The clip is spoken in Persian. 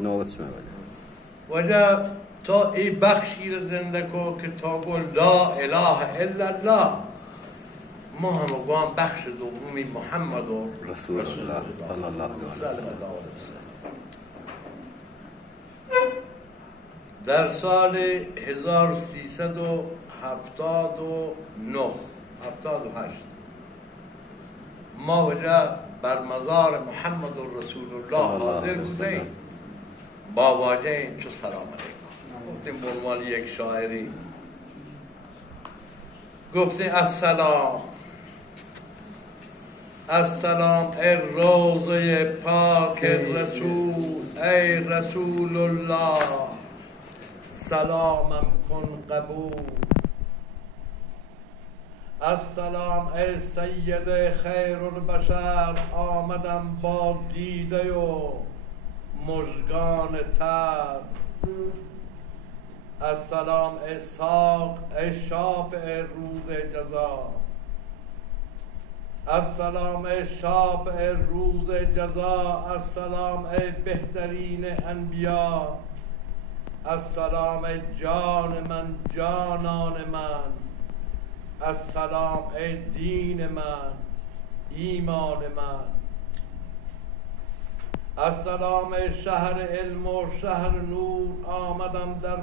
نوبت شما وجه تا ای بخشی رو زنده کو که تا گل لا اله الا الله ما هم گوام بخش دومی محمد و رسول الله صلی الله علیه و سلم. در سال 1378 ما وجه بر مزار محمد رسول الله حاضر بودیم با واژه چو سلام علیکم گفتیم به عنوان یک شاعری گفتیم السلام ای روضه پاک رسول ای رسول الله سلامم کن قبول السلام ای سید خیر البشر آمدم با دیده و مژگان تر السلام ای ساق ای شافع روز جزا السلام ای شافع روز جزا السلام ای بهترین انبیا السلام ای جان من جانان من السلام ای دین من ایمان من السلام ای شهر علم و شهر نور آمدم در